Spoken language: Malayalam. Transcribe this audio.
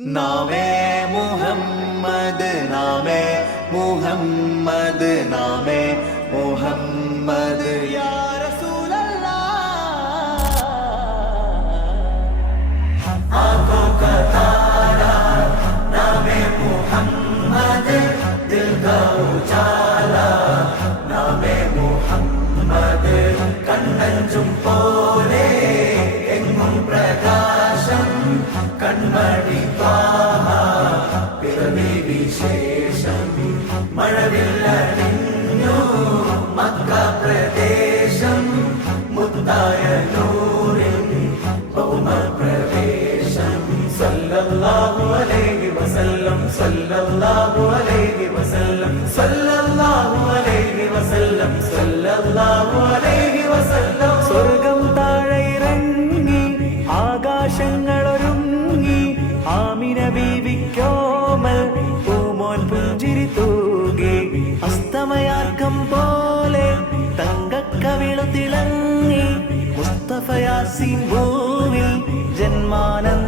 നാമേ മുഹമ്മദ് നാമേ മുഹമ്മദ് നാമേ മുഹമ്മദ് യാ आंखों का तारा नामे मुहम्मद दिल का उजाला नामे मुहम्मद കണ്ണഞ്ചും പോലെ എങ്ങും പ്രകാശം കൺമണി ത്വാഹ പിറവി വിശേഷം മഴവില്ലണിഞ്ഞു മക്ക പ്രദേശം മുത്തായ നൂറിൻ ഭൗമ സല്ലല്ലാഹു അലൈഹി വസല്ലം സല്ലല്ലാഹു അലൈഹി വസല്ലം സല്ലല്ലാഹു അലൈഹി വസല്ലം സല്ലല്ലാഹു അലൈഹി വസല്ലം സ്വർഗ്ഗം താഴെ ഇറങ്ങി ആകാശങ്ങൾ ഒരുങ്ങി ആമിന ബീവിക്കോമൽ പൂമോൻ പുഞ്ചിരി തൂകി അസ്തമയാർക്കം പോലെ തങ്കക്കവിളു തിളങ്ങി മുസ്തഫ യാസീൻ ഭൂവിൽ ജന്മാനന്ദ